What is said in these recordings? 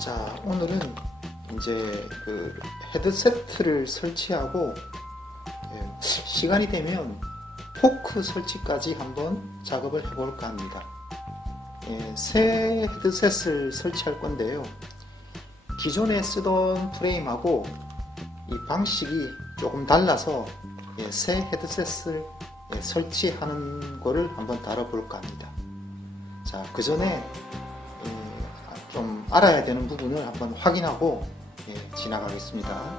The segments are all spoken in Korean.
자, 오늘은 이제 그 헤드세트를 설치하고 시간이 되면 포크 설치까지 한번 작업을 해볼까 합니다. 새 헤드셋을 설치할 건데요. 기존에 쓰던 프레임하고 이 방식이 조금 달라서 새 헤드셋을 설치하는 거를 한번 다뤄볼까 합니다. 자, 그 전에 좀 알아야 되는 부분을 한번 확인하고 지나가겠습니다.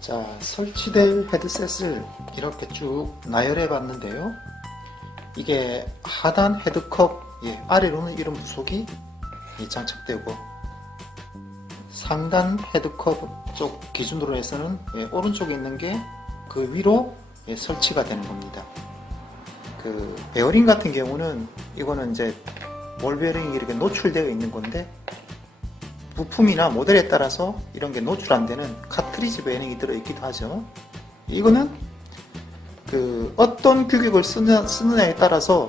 자, 설치될 헤드셋을 이렇게 쭉 나열해 봤는데요. 이게 하단 헤드컵 아래로는 이런 부속이 장착되고, 상단 헤드컵 쪽 기준으로 해서는 오른쪽에 있는 게 그 위로 설치가 되는 겁니다. 그 베어링 같은 경우는 이거는 이제 볼 베어링이 이렇게 노출되어 있는 건데, 부품이나 모델에 따라서 이런 게 노출 안 되는 카트리지 베어링이 들어있기도 하죠. 이거는 그 어떤 규격을 쓰느냐에 따라서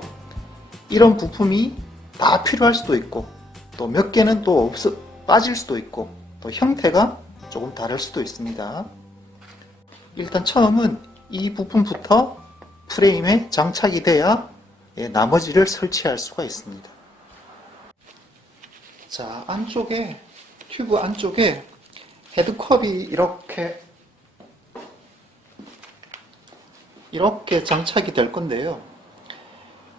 이런 부품이 다 필요할 수도 있고, 또 몇 개는 또 빠질 수도 있고, 또 형태가 조금 다를 수도 있습니다. 일단 처음은 이 부품부터 프레임에 장착이 돼야 나머지를 설치할 수가 있습니다. 자, 안쪽에 튜브 안쪽에 헤드컵이 이렇게 장착이 될 건데요.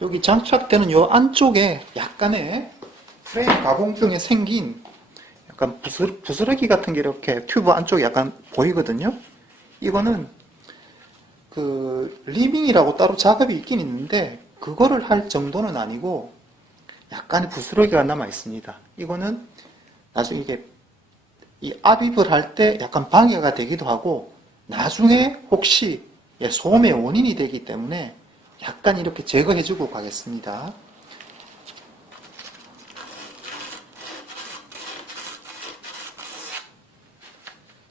여기 장착되는 요 안쪽에 약간의 프레임 가공 중에 생긴 약간 부스러기 같은 게 이렇게 튜브 안쪽에 약간 보이거든요. 이거는 그 리밍이라고 따로 작업이 있긴 있는데, 그거를 할 정도는 아니고 약간의 부스러기가 남아 있습니다. 이거는 나중에 이게 이 압입을 할 때 약간 방해가 되기도 하고, 나중에 혹시 소음의 원인이 되기 때문에 약간 이렇게 제거해주고 가겠습니다.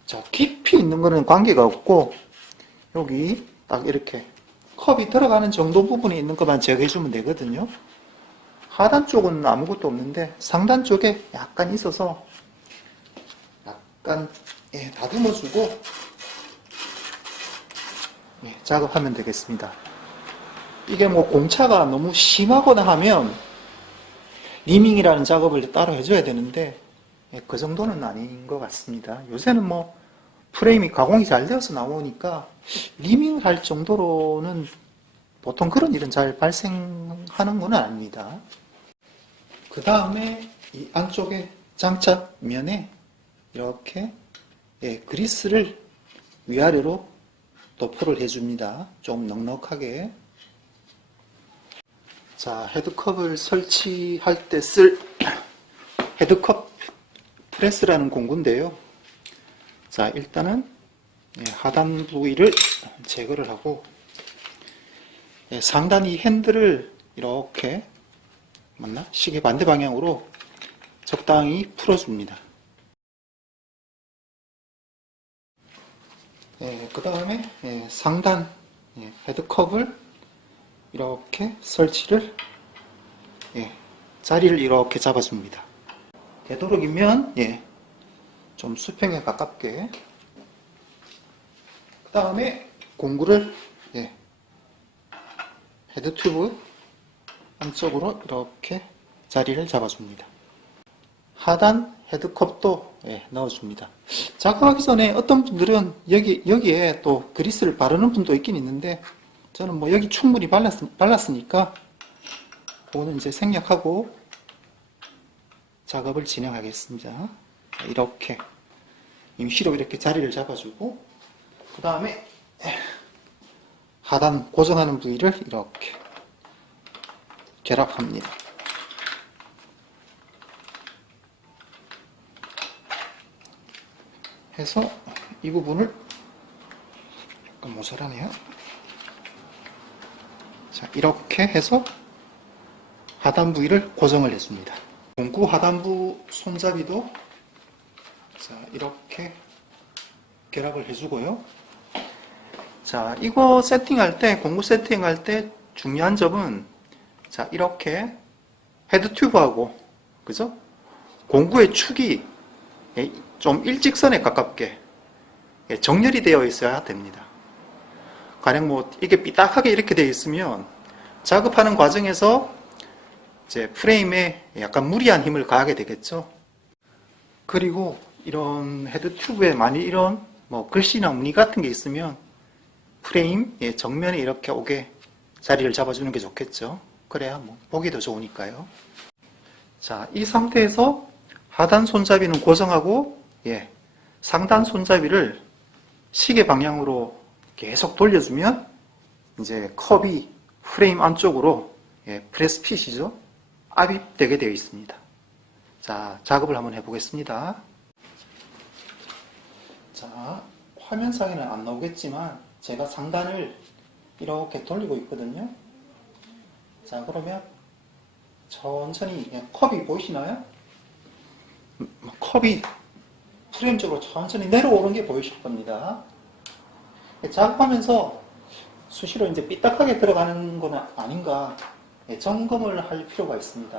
자, 깊이 있는 거는 관계가 없고, 여기 딱 이렇게 컵이 들어가는 정도 부분에 있는 것만 제거해주면 되거든요. 하단 쪽은 아무것도 없는데 상단 쪽에 약간 있어서 약간 다듬어주고 작업하면 되겠습니다. 이게 뭐 공차가 너무 심하거나 하면 리밍이라는 작업을 따로 해줘야 되는데, 그 정도는 아닌 것 같습니다. 요새는 뭐 프레임이 가공이 잘 되어서 나오니까 리밍을 할 정도로는 보통 그런 일은 잘 발생하는 건 아닙니다. 그 다음에 이 안쪽에 장착면에 이렇게 그리스를 위아래로 도포를 해줍니다. 좀 넉넉하게. 자, 헤드컵을 설치할 때 쓸 헤드컵 프레스라는 공구인데요. 자, 일단은 하단 부위를 제거를 하고, 상단 이 핸들을 이렇게 시계 반대 방향으로 적당히 풀어줍니다. 그 다음에 상단 헤드컵을 이렇게 설치를 자리를 이렇게 잡아줍니다. 되도록이면 좀 수평에 가깝게. 그 다음에 공구를 헤드 튜브 안쪽으로 이렇게 자리를 잡아줍니다. 하단 헤드컵도 넣어줍니다. 작업하기 전에 어떤 분들은 여기에 또 그리스를 바르는 분도 있긴 있는데, 저는 뭐 여기 충분히 발랐으니까 그거는 이제 생략하고 작업을 진행하겠습니다. 이렇게 임시로 이렇게 자리를 잡아주고, 그 다음에 하단 고정하는 부위를 이렇게 결합합니다. 해서 이 부분을 약간 모자라네요. 자, 이렇게 해서 하단 부위를 고정을 해줍니다. 공구 하단부 손잡이도 자, 이렇게 결합을 해주고요. 자, 이거 세팅할 때, 공구 세팅할 때 중요한 점은, 자, 이렇게 헤드 튜브하고, 그죠? 공구의 축이 좀 일직선에 가깝게 정렬이 되어 있어야 됩니다. 가령 뭐, 이게 삐딱하게 이렇게 되어 있으면, 작업하는 과정에서 이제 프레임에 약간 무리한 힘을 가하게 되겠죠. 그리고 이런 헤드 튜브에 만일 이런 뭐 글씨나 무늬 같은 게 있으면 프레임 정면에 이렇게 오게 자리를 잡아주는 게 좋겠죠. 그래야 뭐 보기 더 좋으니까요. 자, 이 상태에서 하단 손잡이는 고정하고 상단 손잡이를 시계 방향으로 계속 돌려주면 이제 컵이 프레임 안쪽으로 프레스핏이죠. 압입되게 되어 있습니다. 자, 작업을 한번 해보겠습니다. 자, 화면상에는 안 나오겠지만 제가 상단을 이렇게 돌리고 있거든요. 자, 그러면 천천히 컵이 보이시나요? 컵이 프레임 쪽으로 천천히 내려오는 게 보이실 겁니다. 작업하면서 수시로 이제 삐딱하게 들어가는 건 아닌가 점검을 할 필요가 있습니다.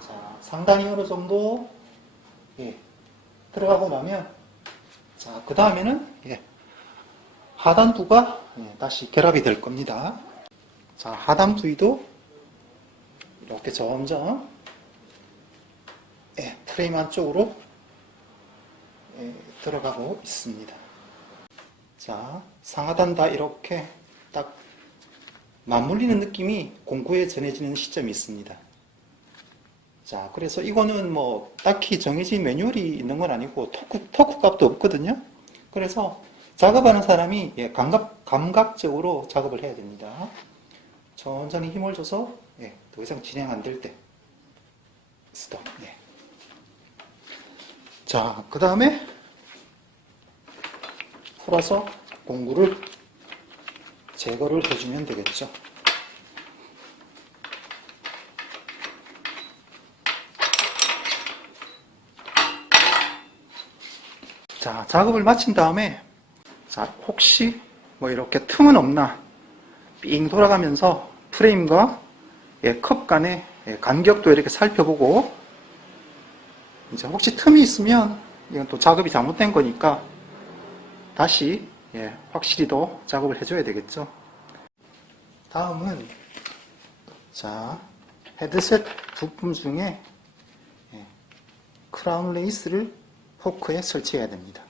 자, 상단이 어느 정도 들어가고 나면 자, 그 다음에는 하단부가 다시 결합이 될 겁니다. 자, 하단 부위도 이렇게 점점 프레임 안쪽으로 들어가고 있습니다. 자, 상하단 다 이렇게 딱 맞물리는 느낌이 공구에 전해지는 시점이 있습니다. 자, 그래서 이거는 뭐 딱히 정해진 매뉴얼이 있는 건 아니고 토크 값도 없거든요. 그래서 작업하는 사람이 감각적으로 작업을 해야 됩니다. 천천히 힘을 줘서 더 이상 진행 안 될 때 스톱. 자, 그 다음에 풀어서 공구를 제거를 해주면 되겠죠. 자, 작업을 마친 다음에 자, 혹시 뭐 이렇게 틈은 없나 삥 돌아가면서 프레임과 컵 간의 간격도 이렇게 살펴보고 이제 혹시 틈이 있으면 이건 또 작업이 잘못된 거니까 다시 확실히 더 작업을 해줘야 되겠죠. 다음은 자, 헤드셋 부품 중에 크라운 레이스를 포크에 설치해야 됩니다.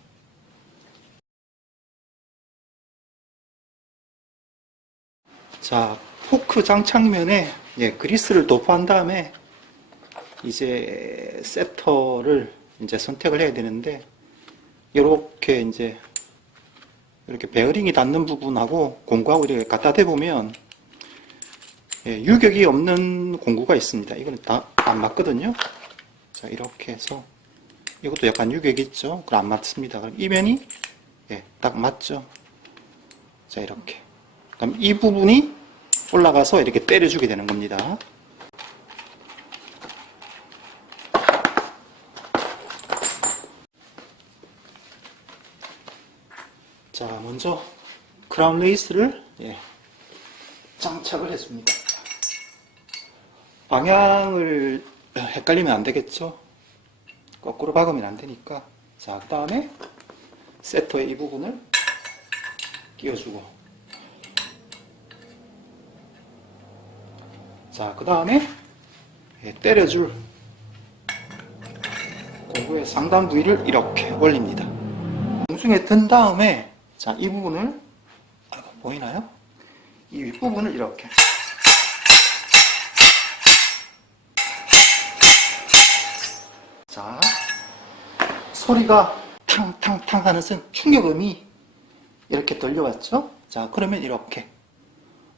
자, 포크 장착면에 그리스를 도포한 다음에 이제 세터를 이제 선택을 해야 되는데 이렇게 이제 이렇게 베어링이 닿는 부분하고 공구하고 이렇게 갖다 대보면 유격이 없는 공구가 있습니다. 이거는 다 안 맞거든요. 자, 이렇게 해서 이것도 약간 유격이 있죠. 그럼 안 맞습니다. 그럼 이 면이 딱 맞죠. 자, 이렇게. 그럼 이 부분이 올라가서 이렇게 때려주게 되는 겁니다. 자, 먼저 크라운 레이스를 장착을 했습니다. 방향을 헷갈리면 안 되겠죠. 거꾸로 박으면 안 되니까. 자, 그 다음에 세터의 이 부분을 끼워주고, 자, 그 다음에 때려줄 공구의 상단 부위를 이렇게 올립니다. 공중에 든 다음에 자, 이 부분을 보이나요? 이 윗부분을 이렇게 자, 소리가 탕탕탕 하는 충격음이 이렇게 들려왔죠? 자, 그러면 이렇게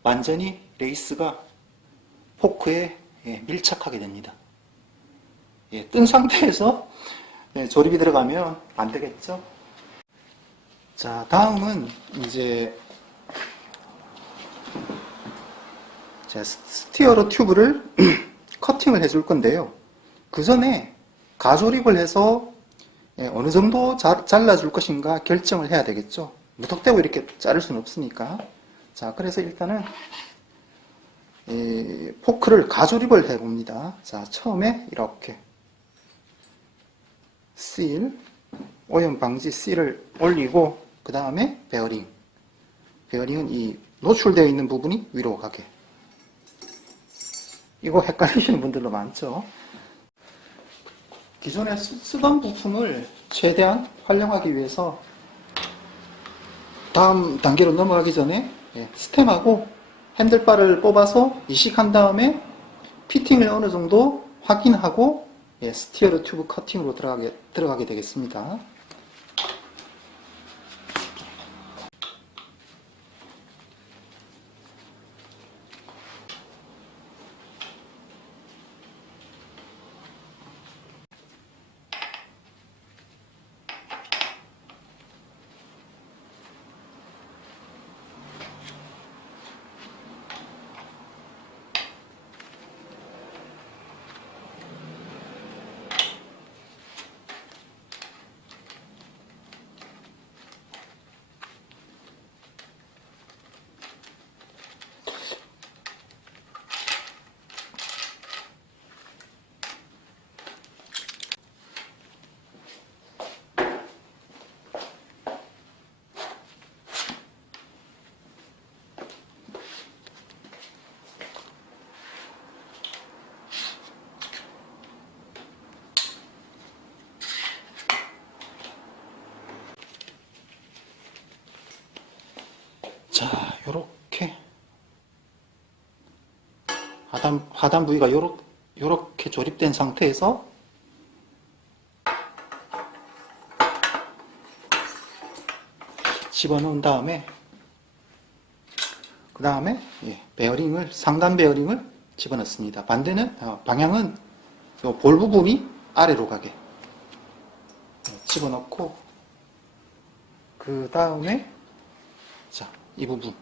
완전히 레이스가 포크에 밀착하게 됩니다. 뜬 상태에서 조립이 들어가면 안 되겠죠? 자, 다음은 이제 스티어로 튜브를 커팅을 해줄 건데요. 그 전에 가조립을 해서 어느 정도 잘라줄 것인가 결정을 해야 되겠죠. 무턱대고 이렇게 자를 수는 없으니까. 자, 그래서 일단은 포크를 가조립을 해봅니다. 자, 처음에 이렇게 오염 방지 실을 올리고, 그 다음에 베어링은 이 노출되어 있는 부분이 위로 가게. 이거 헷갈리시는 분들도 많죠. 기존에 쓰던 부품을 최대한 활용하기 위해서 다음 단계로 넘어가기 전에 스템하고 핸들바를 뽑아서 이식한 다음에 피팅을 어느 정도 확인하고 스티어르 튜브 커팅으로 들어가게 되겠습니다. 자, 요렇게 하단 부위가 요렇게 조립된 상태에서 집어넣은 다음에 그 다음에 상단 베어링을 집어넣습니다. 방향은 요 볼 부분이 아래로 가게 집어넣고, 그 다음에 자, 이 부분,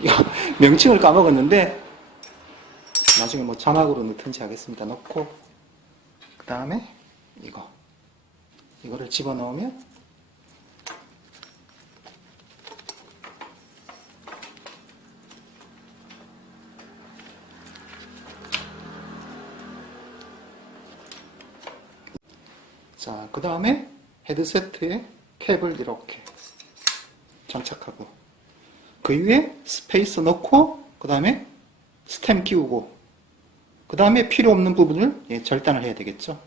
이거 명칭을 까먹었는데 나중에 뭐 자막으로 넣든지 하겠습니다. 넣고, 그 다음에 이거를 집어넣으면 자, 그 다음에 헤드세트에 캡을 이렇게 장착하고, 그 위에 스페이스 넣고, 그 다음에 스템 끼우고, 그 다음에 필요 없는 부분을 절단을 해야 되겠죠.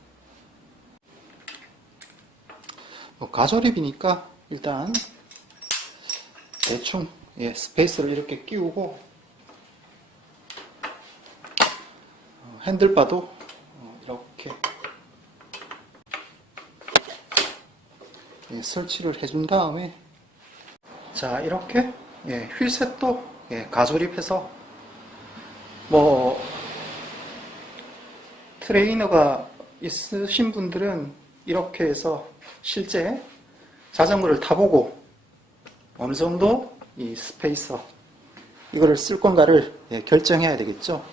가조립이니까 일단 대충 스페이스를 이렇게 끼우고, 핸들바도 이렇게 설치를 해준 다음에, 자, 이렇게 휠셋도 가조립해서, 뭐 트레이너가 있으신 분들은 이렇게 해서 실제 자전거를 타보고 어느 정도 이 스페이서 이거를 쓸 건가를 결정해야 되겠죠.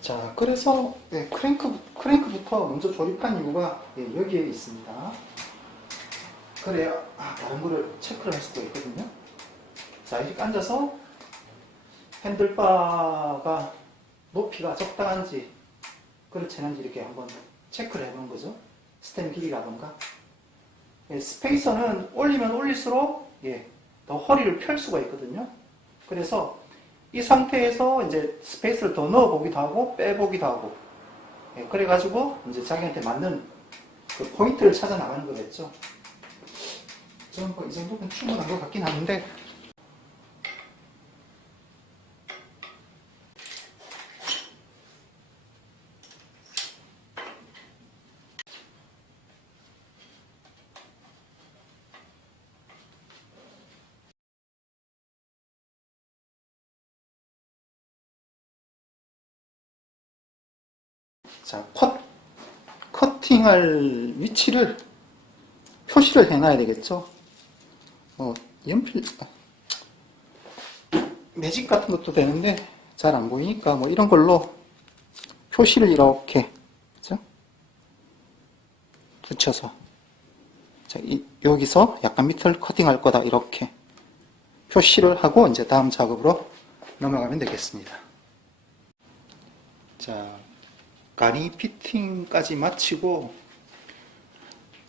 자, 그래서 크랭크부터 먼저 조립한 이유가 여기에 있습니다. 그래야 다른 거를 체크를 할 수가 있거든요. 자, 이렇게 앉아서 핸들바가 높이가 적당한지 그렇지 않은지 이렇게 한번 체크를 해보는 거죠. 스템 길이라던가. 스페이서는 올리면 올릴수록 더 허리를 펼 수가 있거든요. 그래서 이 상태에서 이제 스페이스를 더 넣어보기도 하고 빼보기도 하고, 그래가지고 이제 자기한테 맞는 그 포인트를 찾아 나가는 거겠죠. 저는 뭐 이 정도면 충분한 것 같긴 한데, 자, 커팅할 위치를 표시를 해놔야 되겠죠. 연필, 매직 같은 것도 되는데 잘 안 보이니까 뭐 이런 걸로 표시를 이렇게, 그죠? 붙여서. 자, 여기서 약간 밑을 커팅할 거다. 이렇게 표시를 하고 이제 다음 작업으로 넘어가면 되겠습니다. 자, 가리 피팅까지 마치고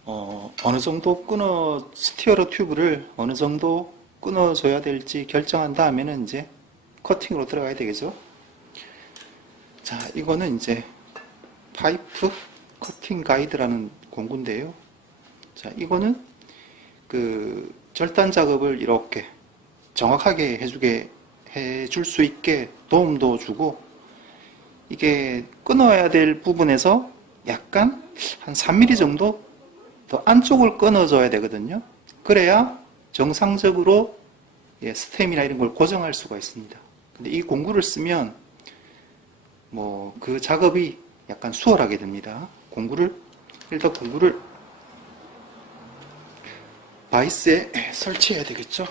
어느 정도 스티어러 튜브를 어느 정도 끊어줘야 될지 결정한 다음에는 이제 커팅으로 들어가야 되겠죠. 자, 이거는 이제 파이프 커팅 가이드라는 공구인데요. 자, 이거는 그 절단 작업을 이렇게 정확하게 해줄 수 있게 도움도 주고, 이게 끊어야 될 부분에서 약간 한 3mm 정도 더 안쪽을 끊어줘야 되거든요. 그래야 정상적으로 스템이나 이런 걸 고정할 수가 있습니다. 근데 이 공구를 쓰면 뭐 그 작업이 약간 수월하게 됩니다. 일단 공구를 바이스에 설치해야 되겠죠.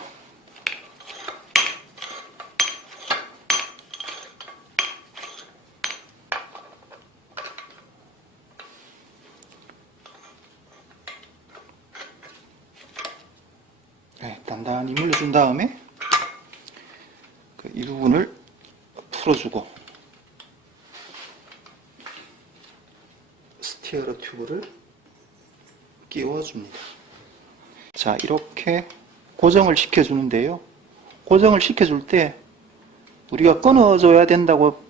단단히 물려준 다음에 이 부분을 풀어주고 스티어러 튜브를 끼워줍니다. 자, 이렇게 고정을 시켜주는데요. 고정을 시켜줄 때 우리가 끊어줘야 된다고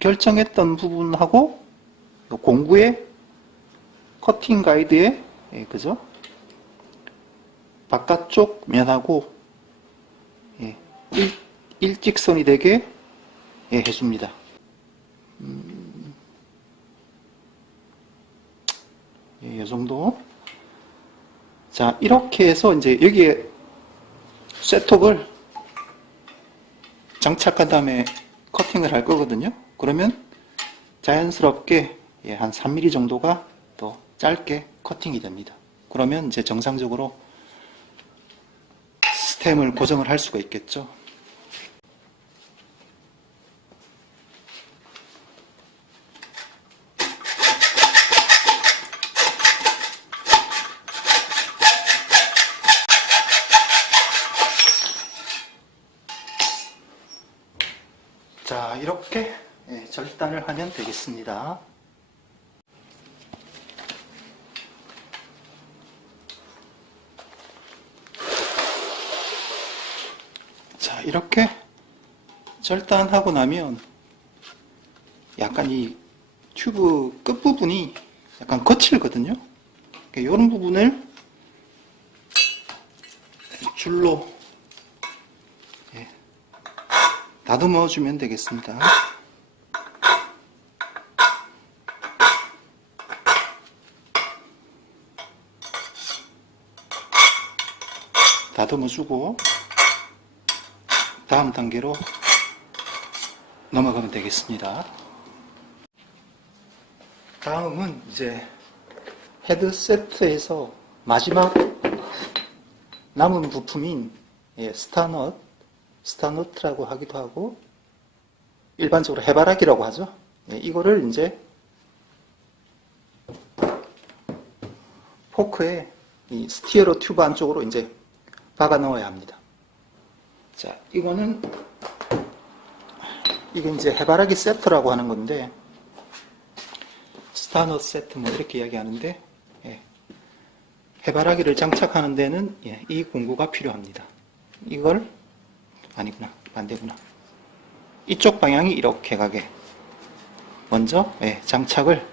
결정했던 부분하고 공구의 커팅 가이드에 그죠? 바깥쪽 면하고 일직선이 되게 해줍니다. 이 정도. 자, 이렇게 해서 이제 여기에 셋톱을 장착한 다음에 커팅을 할 거거든요. 그러면 자연스럽게 한 3mm 정도가 더 짧게 커팅이 됩니다. 그러면 이제 정상적으로 스템을 고정을 할 수가 있겠죠. 자, 이렇게 절단을 하면 되겠습니다. 자, 이렇게 절단하고 나면 약간 이 튜브 끝부분이 약간 거칠거든요. 이런 부분을 줄로 다듬어 주면 되겠습니다. 다듬어 주고 다음 단계로 넘어가면 되겠습니다. 다음은 이제 헤드세트에서 마지막 남은 부품인 스타넛이라고 하기도 하고 일반적으로 해바라기라고 하죠. 이거를 이제 포크에 이 스티어러 튜브 안쪽으로 이제 박아 넣어야 합니다. 자, 이게 이제 해바라기 세트라고 하는 건데, 스타넛 세트 뭐 이렇게 이야기하는데, 해바라기를 장착하는 데는 이 공구가 필요합니다. 아니구나, 반대구나. 이쪽 방향이 이렇게 가게 먼저 장착을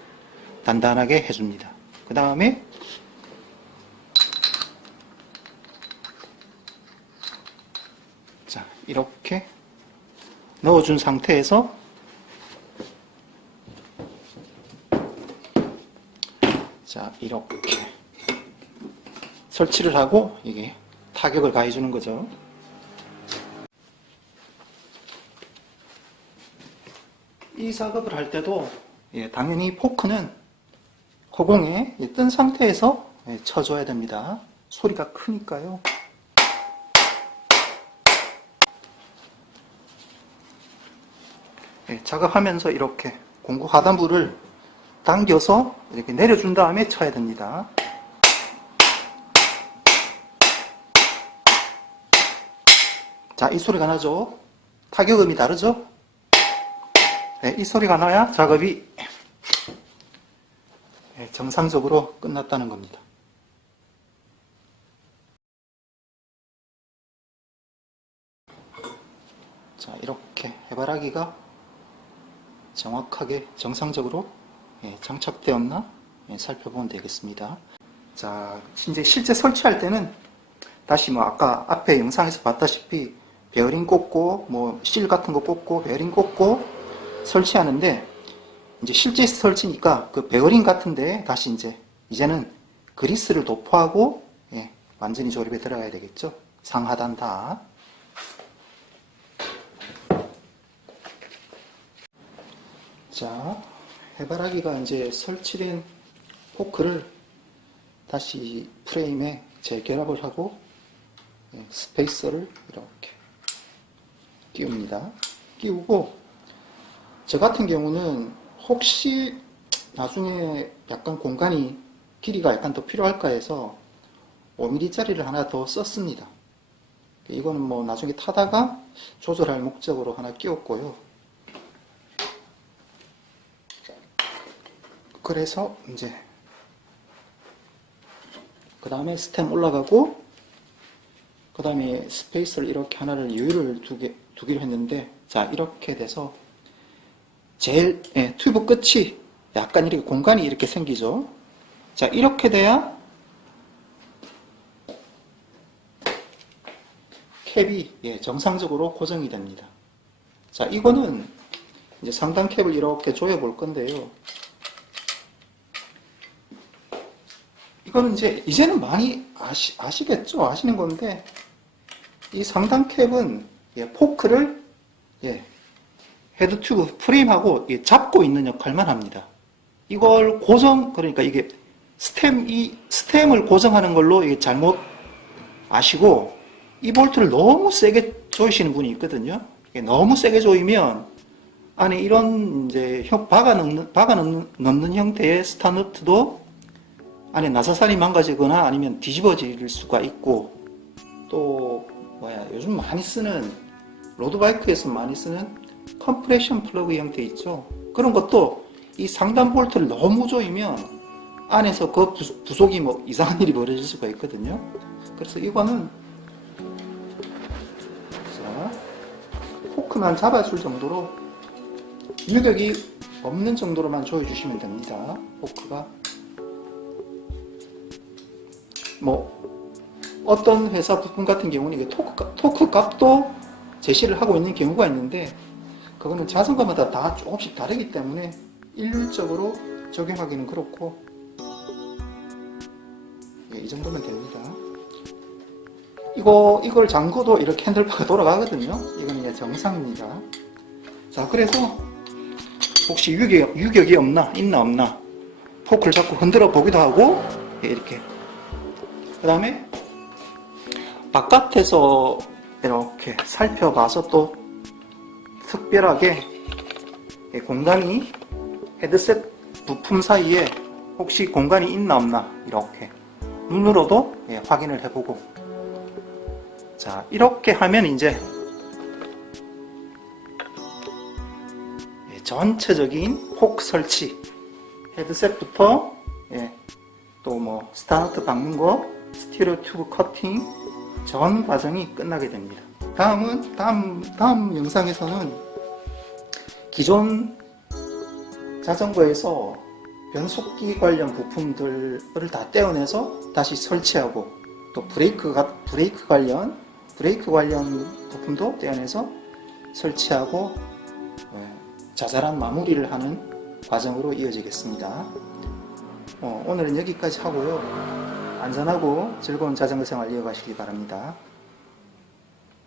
단단하게 해줍니다. 그 다음에 자, 이렇게 넣어준 상태에서 자, 이렇게 설치를 하고 이게 타격을 가해주는 거죠. 이 작업을 할 때도 당연히 포크는 허공에 뜬 상태에서 쳐줘야 됩니다. 소리가 크니까요. 작업하면서 이렇게 공구 하단부를 당겨서 이렇게 내려준 다음에 쳐야 됩니다. 자, 이 소리가 나죠? 타격음이 다르죠? 네, 이 소리가 나야 작업이 정상적으로 끝났다는 겁니다. 자, 이렇게 해바라기가 정확하게 정상적으로 장착되었나 살펴보면 되겠습니다. 자, 이제 실제 설치할 때는 다시 아까 앞에 영상에서 봤다시피 베어링 꽂고 실 같은 거 꽂고 베어링 꽂고 설치하는데, 이제 실제 설치니까 그 베어링 같은데 다시 이제는 그리스를 도포하고 완전히 조립에 들어가야 되겠죠. 상하단 다. 자, 해바라기가 이제 설치된 포크를 다시 프레임에 재결합을 하고 스페이서를 이렇게 끼웁니다. 끼우고, 저 같은 경우는 혹시 나중에 약간 공간이 길이가 약간 더 필요할까 해서 5mm짜리를 하나 더 썼습니다. 이거는 나중에 타다가 조절할 목적으로 하나 끼웠고요. 그래서 이제 그 다음에 스템 올라가고, 그 다음에 스페이스를 이렇게 하나를 여유를 두기로 했는데, 자, 이렇게 돼서 제일 튜브 끝이 약간 이렇게 공간이 이렇게 생기죠. 자, 이렇게 돼야 캡이 정상적으로 고정이 됩니다. 자, 이거는 이제 상단 캡을 이렇게 조여 볼 건데요. 이거는 이제는 많이 아시겠죠? 아시는 건데, 이 상단 캡은 포크를 헤드 튜브 프레임하고 잡고 있는 역할만 합니다. 이걸 그러니까 이게 스템을 고정하는 걸로 잘못 아시고, 이 볼트를 너무 세게 조이시는 분이 있거든요. 너무 세게 조이면 안에 이런 박아 넣는 형태의 스타너트도 안에 나사살이 망가지거나 아니면 뒤집어질 수가 있고, 또 요즘 많이 쓰는 로드바이크에서 많이 쓰는 컴프레션 플러그 형태 있죠. 그런 것도 이 상단 볼트를 너무 조이면 안에서 그 부속이 이상한 일이 벌어질 수가 있거든요. 그래서 이거는 포크만 잡아줄 정도로 유격이 없는 정도로만 조여주시면 됩니다. 포크가 어떤 회사 부품 같은 경우는 이게 토크 값도 제시를 하고 있는 경우가 있는데, 그거는 자전거마다 다 조금씩 다르기 때문에 일률적으로 적용하기는 그렇고, 이 정도면 됩니다. 이걸 잠궈도 이렇게 핸들바가 돌아가거든요. 이건 이제 정상입니다. 자, 그래서 혹시 유격이 있나 없나 포크를 자꾸 흔들어 보기도 하고, 이렇게. 그 다음에 바깥에서 이렇게 살펴봐서 또 특별하게 공간이 헤드셋 부품 사이에 혹시 공간이 있나 없나 이렇게 눈으로도 확인을 해보고, 자, 이렇게 하면 이제 전체적인 포크 설치, 헤드셋부터 또 스타너트 박는 거, 스티리오 튜브 커팅 전 과정이 끝나게 됩니다. 다음 영상에서는 기존 자전거에서 변속기 관련 부품들을 다 떼어내서 다시 설치하고, 또 브레이크 관련 부품도 떼어내서 설치하고 자잘한 마무리를 하는 과정으로 이어지겠습니다. 오늘은 여기까지 하고요. 안전하고 즐거운 자전거 생활 이어가시기 바랍니다.